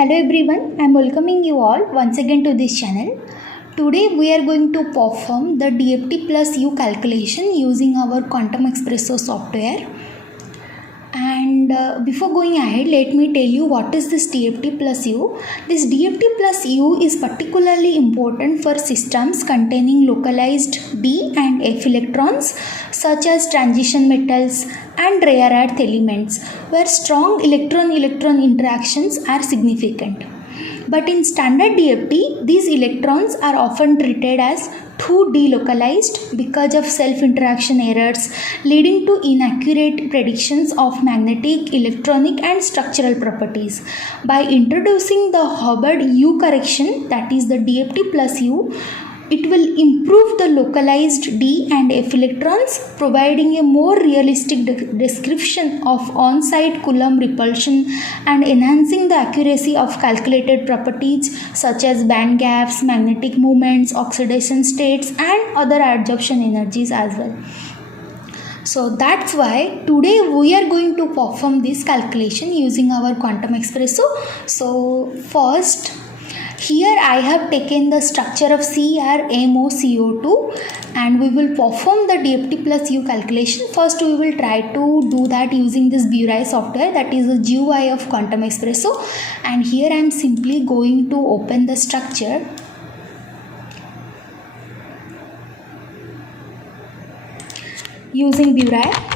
Hello everyone, I am welcoming you all once again to this channel. Today we are going to perform the DFT+U calculation using our Quantum ESPRESSO software. And before going ahead, let me tell you what is this DFT+U. This DFT+U is particularly important for systems containing localized D and F electrons such as transition metals and rare earth elements where strong electron-electron interactions are significant. But in standard DFT, these electrons are often treated as too delocalized because of self-interaction errors, leading to inaccurate predictions of magnetic, electronic and structural properties. By introducing the Hubbard U correction, that is the DFT+U, it will improve the localized D and F electrons, providing a more realistic description of on-site Coulomb repulsion and enhancing the accuracy of calculated properties such as band gaps, magnetic moments, oxidation states and other adsorption energies as well. So that's why today we are going to perform this calculation using our Quantum ESPRESSO. So first, here I have taken the structure of CrMoCO2 and we will perform the DFT+U calculation. First we will try to do that using this BURAI software, that is the GUI of Quantum ESPRESSO. And here I am simply going to open the structure. Using BURAI.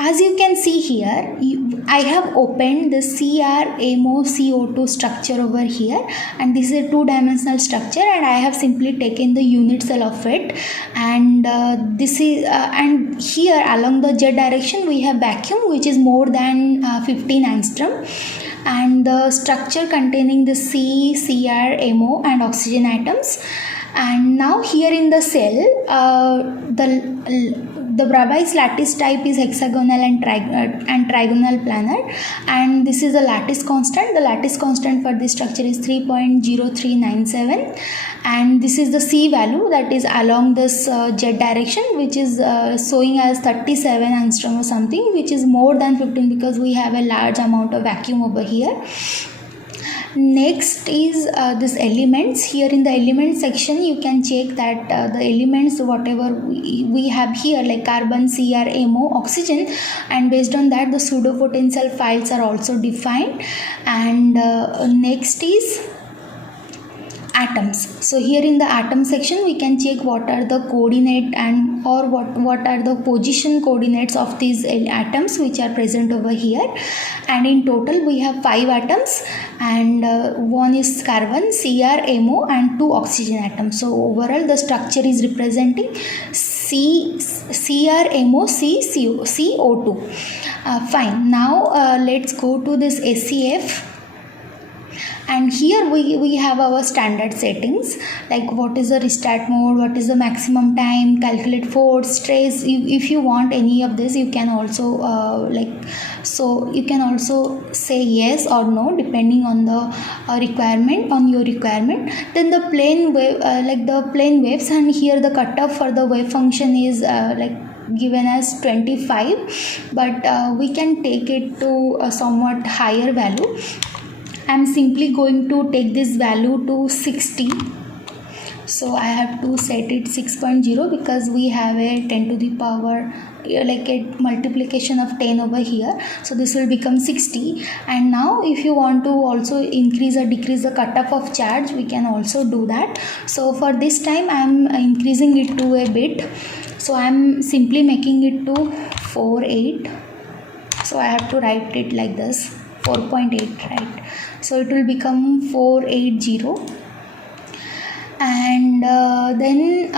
As you can see here, I have opened the CrMoCO2 structure over here, and this is a two-dimensional structure, and I have simply taken the unit cell of it, and this is and here along the Z direction we have vacuum which is more than 15 angstrom, and the structure containing the C, Cr, MO and oxygen atoms. And now here in the cell, the BURAI lattice type is hexagonal and trigonal planar, and this is the lattice constant. The lattice constant for this structure is 3.0397, and this is the C value that is along this Z direction, which is showing as 37 angstrom or something, which is more than 15 because we have a large amount of vacuum over here. Next is this elements. Here in the element section you can check that the elements whatever we have here, like carbon, Cr, MO, oxygen, and based on that the pseudo potential files are also defined. And next is atoms. So here in the atom section we can check what are the coordinate and or what are the position coordinates of these atoms which are present over here. And in total we have 5 atoms, and one is carbon, Cr, MO and 2 oxygen atoms. So overall the structure is representing CrMoCO2. Fine. Now let's go to this SEF. And here we have our standard settings, like what is the restart mode, what is the maximum time, calculate force, stress. If you want any of this, you can also you can also say yes or no depending on the your requirement. Then the plane wave, the plane waves, and here the cutoff for the wave function is given as 25, but we can take it to a somewhat higher value. I am simply going to take this value to 60. So I have to set it 6.0 because we have a 10 to the power like a multiplication of 10 over here. So this will become 60. And now if you want to also increase or decrease the cutoff of charge, we can also do that. So for this time I am increasing it to a bit. So I am simply making it to 4.8. So I have to write it like this, 4.8, right? So it will become 480. And then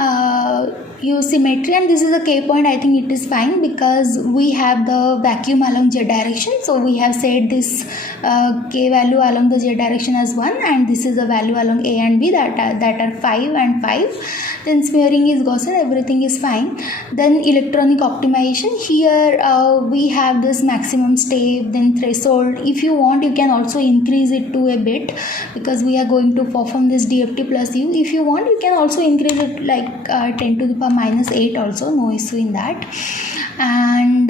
use symmetry, and this is a K point. I think it is fine because we have the vacuum along Z direction, so we have set this K value along the Z direction as 1, and this is the value along A and B that are 5 and 5. Then smearing is Gaussian, everything is fine. Then electronic optimization, here we have this maximum step, then threshold. If you want, you can also increase it to a bit because we are going to perform this DFT+U. If you want, you can also increase it like 10 to the power minus 8 also, no issue in that. And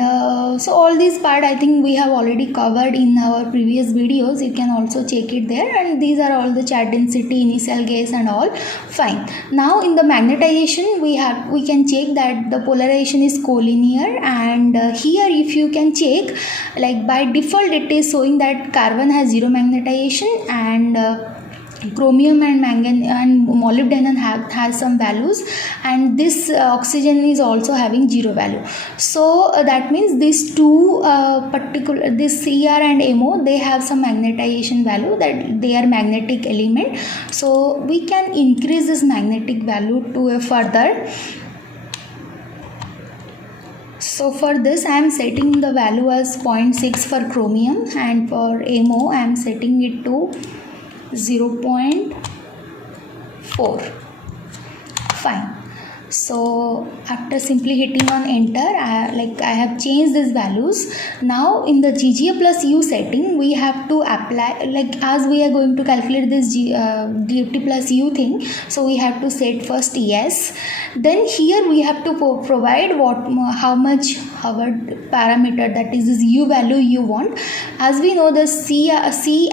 so all this part I think we have already covered in our previous videos. You can also check it there, and these are all the charge density, initial gas and all fine. Now in the magnetization we can check that the polarization is collinear, and here if you can check, like by default it is showing that carbon has zero magnetization, and chromium and manganese and molybdenum has some values, and this oxygen is also having zero value. So that means these two particular, this Cr and MO, they have some magnetization value, that they are magnetic element. So we can increase this magnetic value to a further. So for this I am setting the value as 0.6 for chromium, and for MO I am setting it to 0.4. Fine. So after simply hitting on enter, I have changed these values. Now in the GGA+U setting we have to apply, like as we are going to calculate this DFT+U thing, so we have to set first yes. Then here we have to provide how much Hubbard parameter, that is this U value you want. As we know, the C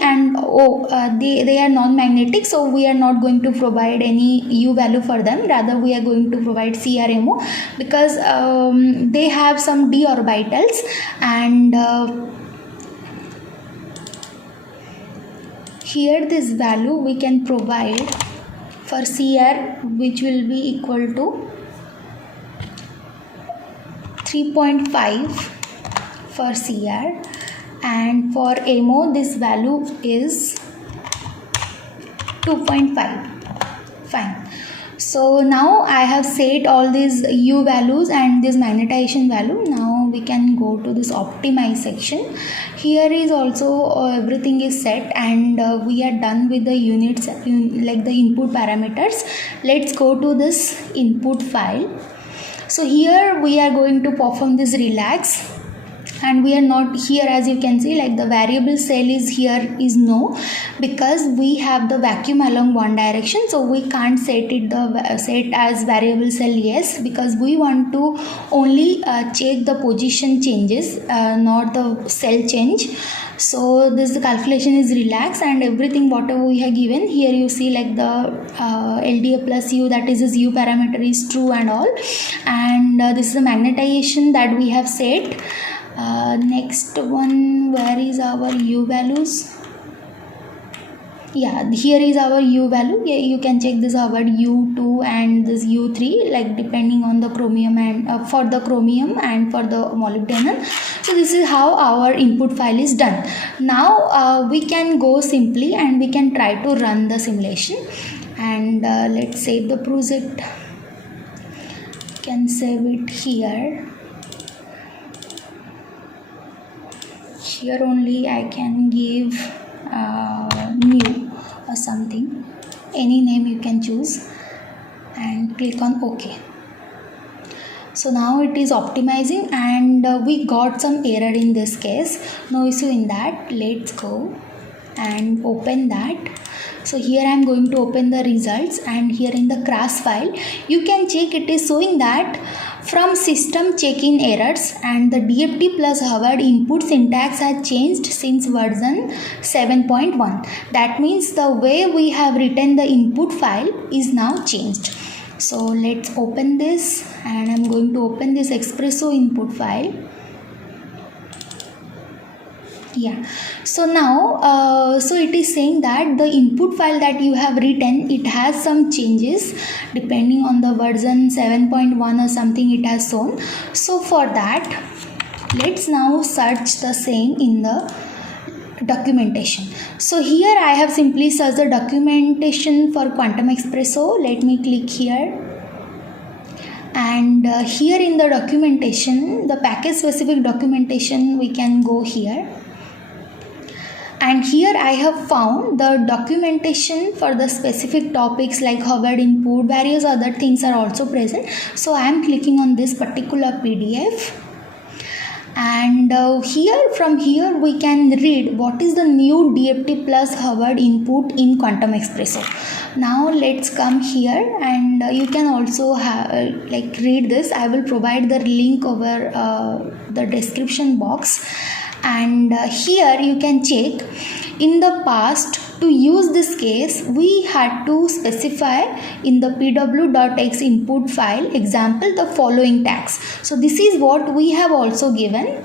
and O they are non-magnetic, so we are not going to provide any U value for them. Rather we are going to provide CRMO because they have some d orbitals, and here this value we can provide for Cr, which will be equal to 3.5 for Cr, and for MO this value is 2.5. Fine. So now I have set all these U values and this magnetization value. Now we can go to this optimize section. Here is also everything is set, and we are done with the units, like the input parameters. Let's go to this input file. So here we are going to perform this relax, and we are not here, as you can see, like the variable cell is here is no, because we have the vacuum along one direction, so we can't set as variable cell yes, because we want to only check the position changes, not the cell change. So this calculation is relaxed, and everything whatever we have given here, you see like the LDA+U, that is this U parameter is true and all, and this is the magnetization that we have set. Next one, where is our U values? Yeah, here is our U value. Yeah, you can check this Hubbard U2 and this U3, like depending on the chromium and for the chromium and for the molybdenum. So this is how our input file is done. Now we can go simply and we can try to run the simulation, and let's save the project. Can save it here. Here only I can give new or something, any name you can choose, and click on OK. So now it is optimizing, and we got some error in this case. No issue in that. Let's go and open that. So here I am going to open the results, and here in the crash file you can check, it is showing that from system check-in errors, and the DFT plus Hubbard input syntax has changed since version 7.1. That means the way we have written the input file is now changed. So let's open this, and I'm going to open this Espresso input file. Yeah, so now so it is saying that the input file that you have written, it has some changes depending on the version 7.1 or something it has shown. So for that, let's now search the same in the documentation. So here I have simply searched the documentation for Quantum ESPRESSO. Let me click here, And here in the documentation, the package specific documentation, we can go here. And here I have found the documentation for the specific topics like Hubbard input, various other things are also present. So I am clicking on this particular PDF. And from here we can read what is the new DFT plus Hubbard input in Quantum ESPRESSO. Now let's come here, and you can also read this. I will provide the link over the description box. And here you can check, in the past to use this case we had to specify in the pw.x input file example the following tags. So this is what we have also given.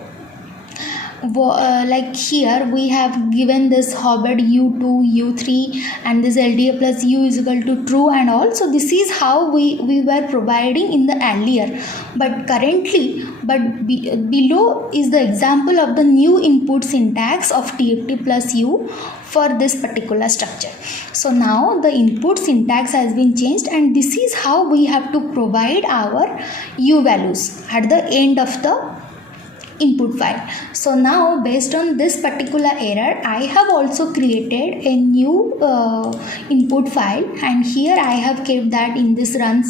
Like here we have given this Hubbard U2, U3 and this LDA plus U is equal to true and all. So this is how we were providing in the earlier, but currently below is the example of the new input syntax of DFT plus U for this particular structure. So now the input syntax has been changed, and this is how we have to provide our U values at the end of the input file. So now based on this particular error, I have also created a new input file, and here I have kept that in this run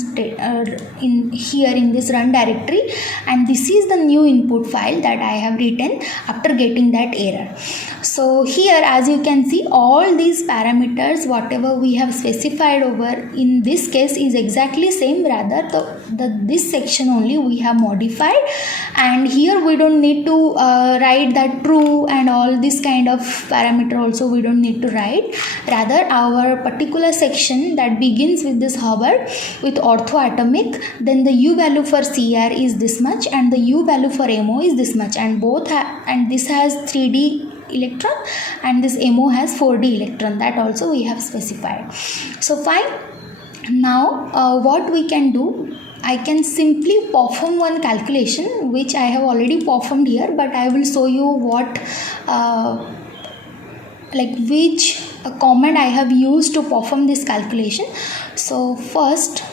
in this run directory, and this is the new input file that I have written after getting that error. So here as you can see, all these parameters whatever we have specified over in this case is exactly same, rather this section only we have modified, and here we don't need to write that true and all this kind of parameter also we don't need to write. Rather our particular section that begins with this Hubbard with orthoatomic, then the U value for CR is this much and the U value for MO is this much, and and this has 3D electron and this MO has 4D electron, that also we have specified. So fine. Now what we can do, I can simply perform one calculation which I have already performed here, but I will show you what which command I have used to perform this calculation. So first,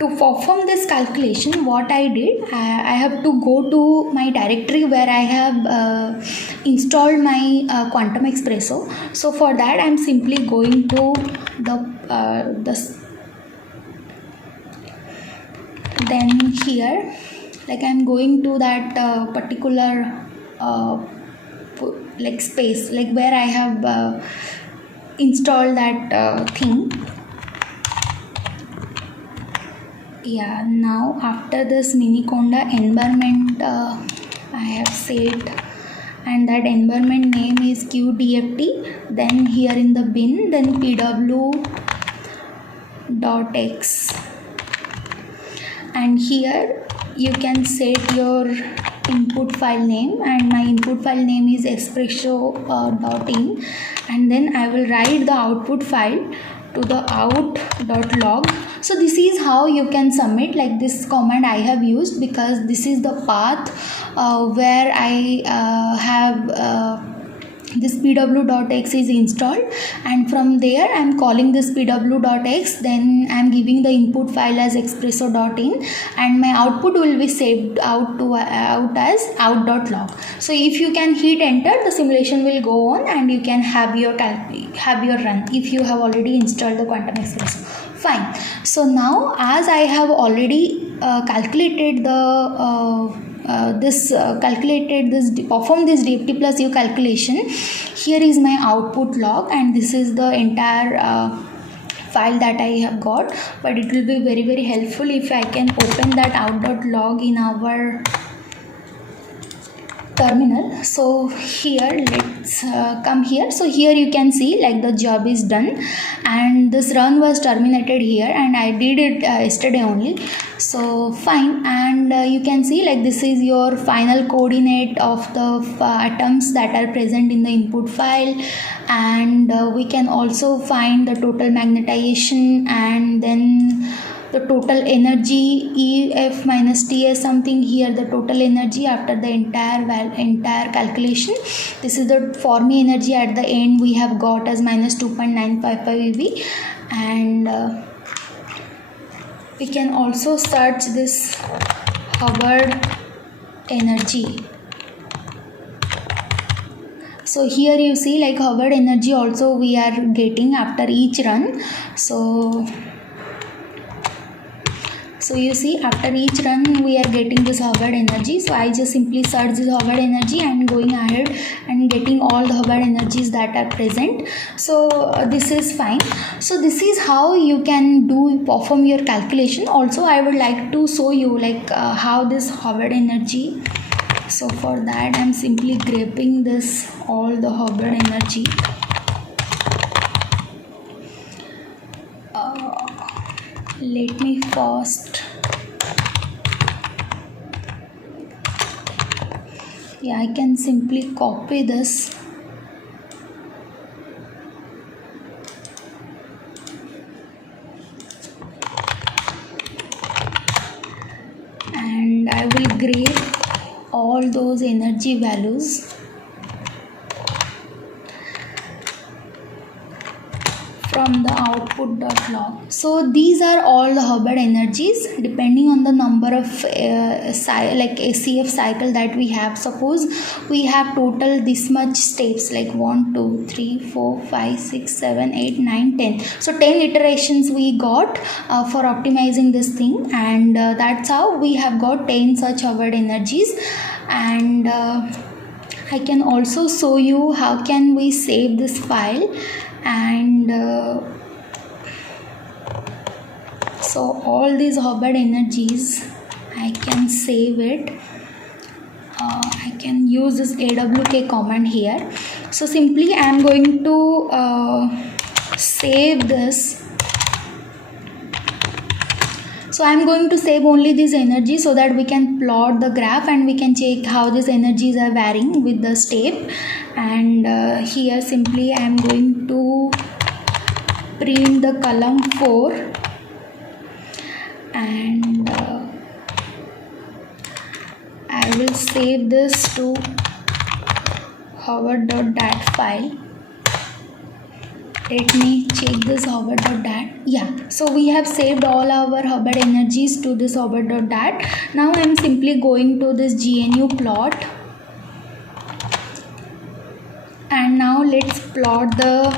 to perform this calculation, what I did, I have to go to my directory where I have installed my Quantum ESPRESSO. So for that I am simply going to then here I am going to that particular space where I have installed that thing. Yeah, now after this Miniconda environment I have set, and that environment name is QDFT, then here in the bin, then pw.x, and here you can set your input file name, and my input file name is espresso.in, and then I will write the output file to the out.log. So this is how you can submit, this command I have used, because this is the path where I have this pw.x is installed, and from there I am calling this pw.x, then I am giving the input file as espresso.in, and my output will be saved out as out.log. So if you can hit enter, the simulation will go on and you can have your run if you have already installed the Quantum ESPRESSO. Fine. So now as I have already calculated perform this DFT plus U calculation, here is my output log, and this is the entire file that I have got, but it will be very, very helpful if I can open that out.log in our terminal. So here let's come here. So here you can see the job is done, and this run was terminated here, and I did it yesterday only. So fine, and you can see this is your final coordinate of the atoms that are present in the input file, and we can also find the total magnetization and then the total energy EF minus TS something, here the total energy after the entire calculation. This is the Fermi energy at the end we have got as minus 2.955 eV, and we can also search this Hubbard energy. So here you see like Hubbard energy also we are getting after each run. So you see after each run we are getting this Hubbard energy. So I just simply search this Hubbard energy and going ahead and getting all the Hubbard energies that are present. So this is fine. So this is how you can perform your calculation. Also I would like to show you like how this Hubbard energy. So for that I am simply grabbing this all the Hubbard energy. Let me first, I can simply copy this and I will grab all those energy values from the output.log. So these are all the Hubbard energies depending on the number of SCF cycle that we have. Suppose we have total this much steps like 1, 2, 3, 4, 5, 6, 7, 8, 9, 10. So 10 iterations we got for optimizing this thing, and that's how we have got 10 such Hubbard energies. And I can also show you how can we save this file. And so all these Hubbard energies I can save it. I can use this awk command here. So simply I am going to save this. So I am going to save only this energy so that we can plot the graph and we can check how these energies are varying with the step. And here simply I am going to print the column 4 and I will save this to Hubbard.dat file. Let me check this Hubbard.dat. So we have saved all our Hubbard energies to this Hubbard.dat. Now I am simply going to this GNU plot. And now let's plot the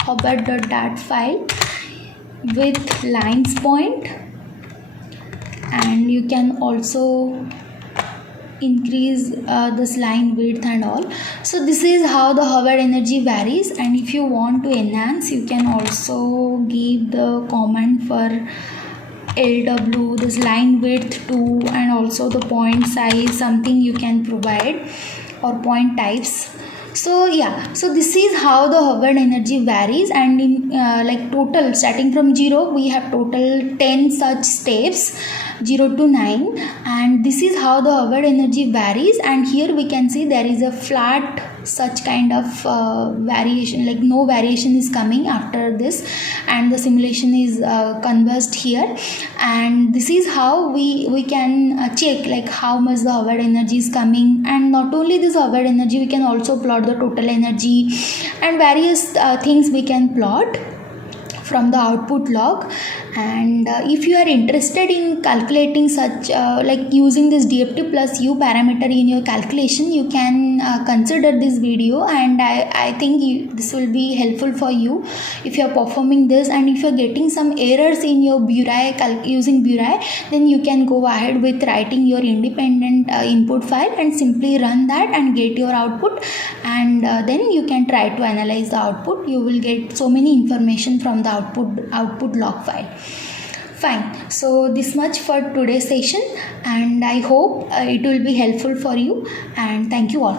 Hubbard.dat file with lines point, and you can also increase this line width and all. So this is how the Hubbard energy varies, and if you want to enhance you can also give the command for LW, this line width 2, and also the point size, something you can provide, or point types. So so this is how the Hubbard energy varies, and in like total starting from 0 we have total 10 such steps, 0 to 9, and this is how the Hubbard energy varies. And here we can see there is a flat such kind of variation, like no variation is coming after this, and the simulation is converged here. And this is how we can check like how much the Hubbard energy is coming. And not only this Hubbard energy, we can also plot the total energy and various things we can plot from the output log. And if you are interested in calculating such like using this DFT+U parameter in your calculation, you can consider this video, and I think this will be helpful for you if you are performing this. And if you are getting some errors in your BURAI using BURAI, then you can go ahead with writing your independent input file and simply run that and get your output, and then you can try to analyze the output. You will get so many information from the output log file. Fine. So this much for today's session, and I hope it will be helpful for you, and thank you all.